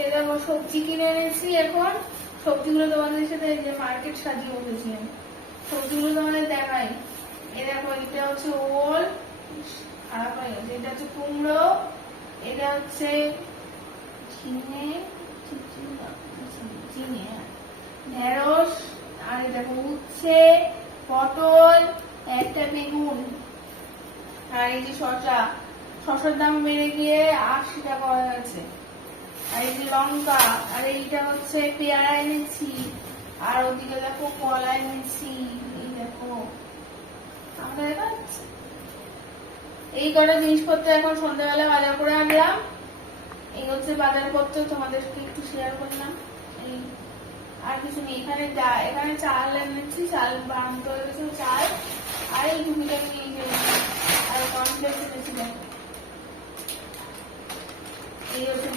এই দেখো সবজি কিনে এনেছি। এখন সবজিগুলো তোমাদের সাথে যে মার্কেট সাজিয়ে বসেছি আমি, সবজিগুলো তোমাদের দেখাই। এই দেখো এটা হচ্ছে ওল, খারাপ হয়ে গেছে। এটা হচ্ছে কুমড়ো, এটা হচ্ছে ঝিঙে, ঝিঙে, ঢেঁড়স, আর এই দেখো উচ্ছে, পটল, একটা বেগুন, আর এই যে শসা। শসার দাম বেড়ে গিয়ে 80 টাকা হয়ে গেছে। আর এই যে লঙ্কা, আর এইটা হচ্ছে পেয়ারা এনেছি, আর ওদিকে দেখো কলা এনেছি। এই দেখো আমাদের এই কটা জিনিসপত্র এখন সন্ধ্যাবেলা বাজার করে আনলাম। এই হচ্ছে বাজারপত্র, তোমাদেরকে একটু শেয়ার করলাম। এই আর কিছু নেই। এখানে চাল এনেছি, চাল বানাতে হয়ে গেছে চাল, আর এই টুপিটাকে নিয়ে গেছি, আর কমপ্লেক্স এনেছি। এই হচ্ছে